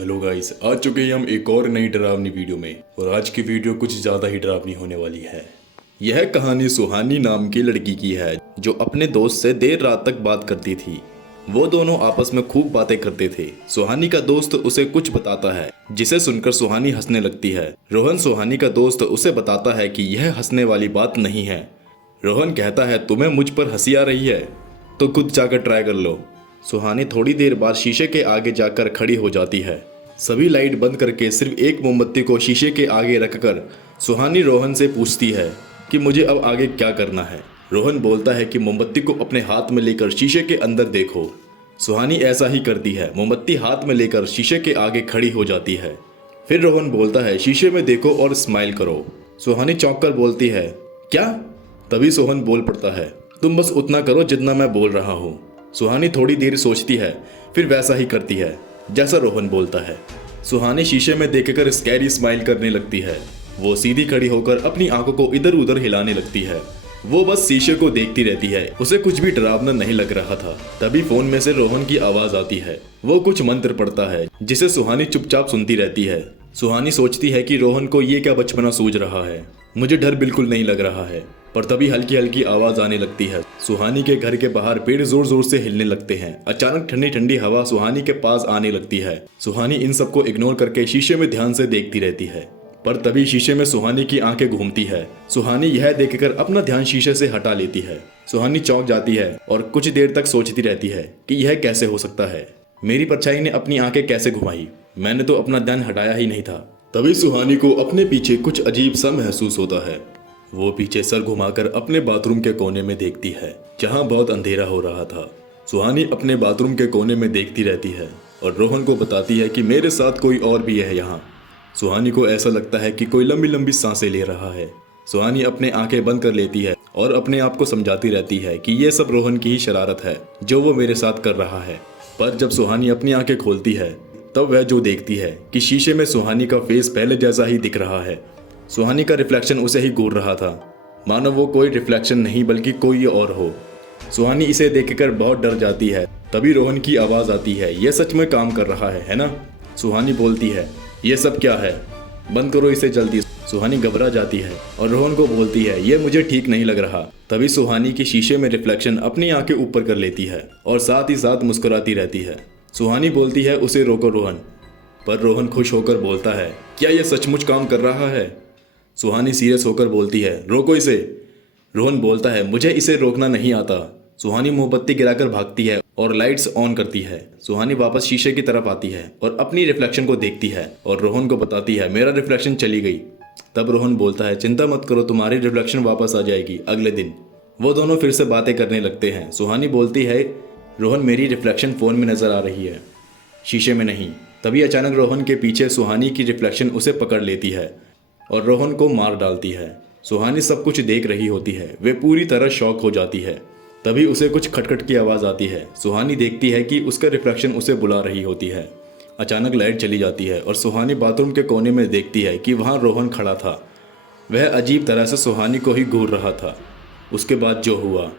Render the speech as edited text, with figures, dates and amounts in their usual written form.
Hello guys, आ चुके हैं हम एक और नई डरावनी वीडियो में। और आज की वीडियो कुछ ज़्यादा ही डरावनी होने वाली है। यह कहानी सुहानी नाम की लड़की की है जो अपने दोस्त से देर रात तक बात करती थी। वो दोनों आपस में खूब बातें करते थे। सुहानी का दोस्त उसे कुछ बताता है जिसे सुनकर सुहानी हंसने लगती है। रोहन, सुहानी का दोस्त, उसे बताता है कि यह हंसने वाली बात नहीं है। रोहन कहता है, तुम्हें मुझ पर हंसी आ रही है तो खुद जाकर ट्राई कर लो। सुहानी थोड़ी देर बाद शीशे के आगे जाकर खड़ी हो जाती है। सभी लाइट बंद करके सिर्फ एक मोमबत्ती को शीशे के आगे रखकर सुहानी रोहन से पूछती है कि मुझे अब आगे क्या करना है। रोहन बोलता है कि मोमबत्ती को अपने हाथ में लेकर शीशे के अंदर देखो। सुहानी ऐसा ही करती है। मोमबत्ती हाथ में लेकर शीशे के आगे खड़ी हो जाती है। फिर रोहन बोलता है, शीशे में देखो और स्माइल करो। सुहानी चौंक कर बोलती है, क्या? तभी सोहन बोल पड़ता है, तुम बस उतना करो जितना मैं बोल रहा हूँ। सुहानी थोड़ी देर सोचती है, फिर वैसा ही करती है जैसा रोहन बोलता है। सुहानी शीशे में देखकर स्कैरी स्माइल करने लगती है। वो सीधी खड़ी होकर अपनी आंखों को इधर उधर हिलाने लगती है। वो बस शीशे को देखती रहती है। उसे कुछ भी डरावना नहीं लग रहा था। तभी फोन में से रोहन की आवाज आती है। वो कुछ मंत्र पढ़ता है जिसे सुहानी चुपचाप सुनती रहती है। सुहानी सोचती है कि रोहन को ये क्या बचपना सूझ रहा है, मुझे डर बिल्कुल नहीं लग रहा है। पर तभी हल्की हल्की आवाज आने लगती है। सुहानी के घर के बाहर पेड़ जोर जोर से हिलने लगते हैं। अचानक ठंडी ठंडी हवा सुहानी के पास आने लगती है। सुहानी इन सबको इग्नोर करके शीशे में ध्यान से देखती रहती है। पर तभी शीशे में सुहानी की आंखें घूमती है। सुहानी यह देखकर अपना ध्यान शीशे से हटा लेती है। सुहानी चौंक जाती है और कुछ देर तक सोचती रहती है कि यह कैसे हो सकता है। मेरी परछाई ने अपनी आंखें कैसे घुमाई? मैंने तो अपना ध्यान हटाया ही नहीं था। तभी सुहानी को अपने पीछे कुछ अजीब सा महसूस होता है। वो पीछे सर घुमाकर अपने बाथरूम के कोने में देखती है जहाँ बहुत अंधेरा हो रहा था। सुहानी अपने बाथरूम के कोने में देखती रहती है और रोहन को बताती है कि मेरे साथ कोई और भी है यहाँ। सुहानी को ऐसा लगता है कि कोई लंबी लंबी सांसें ले रहा है। सुहानी अपने आंखें बंद कर लेती है और अपने आप को समझाती रहती है कि ये सब रोहन की ही शरारत है जो वो मेरे साथ कर रहा है। पर जब सुहानी अपनी आंखें खोलती है तब वह जो देखती है कि शीशे में सुहानी का फेस पहले जैसा ही दिख रहा है। सुहानी का रिफ्लेक्शन उसे ही घूर रहा था, मानो वो कोई रिफ्लेक्शन नहीं बल्कि कोई और हो। सुहानी इसे देखकर बहुत डर जाती है। तभी रोहन की आवाज आती है, यह सच में काम कर रहा है ना? सुहानी बोलती है, ये सब क्या है, बंद करो इसे जल्दी। सुहानी घबरा जाती है और रोहन को बोलती है, ये मुझे ठीक नहीं लग रहा। तभी सुहानी की शीशे में रिफ्लेक्शन अपनी आंखें ऊपर कर लेती है और साथ ही साथ मुस्कुराती रहती है। सुहानी बोलती है, उसे रोको रोहन। पर रोहन खुश होकर बोलता है, क्या यह सचमुच काम कर रहा है? सुहानी सीरियस होकर बोलती है, रोको इसे। रोहन बोलता है, मुझे इसे रोकना नहीं आता। सुहानी मोमबत्ती गिराकर भागती है और लाइट्स ऑन करती है। सुहानी वापस शीशे की तरफ आती है और अपनी रिफ्लेक्शन को देखती है और रोहन को बताती है, मेरा रिफ्लेक्शन चली गई। तब रोहन बोलता है, चिंता मत करो, तुम्हारी रिफ्लेक्शन वापस आ जाएगी अगले दिन। वो दोनों फिर से बातें करने लगते हैं। सुहानी बोलती है, रोहन मेरी रिफ्लेक्शन फ़ोन में नज़र आ रही है, शीशे में नहीं। तभी अचानक रोहन के पीछे सुहानी की रिफ्लेक्शन उसे पकड़ लेती है और रोहन को मार डालती है। सुहानी सब कुछ देख रही होती है। वे पूरी तरह शॉक हो जाती है। तभी उसे कुछ खटखट की आवाज़ आती है। सुहानी देखती है कि उसका रिफ्लेक्शन उसे बुला रही होती है। अचानक लाइट चली जाती है और सुहानी बाथरूम के कोने में देखती है कि वहाँ रोहन खड़ा था। वह अजीब तरह से सुहानी को ही घूर रहा था। उसके बाद जो हुआ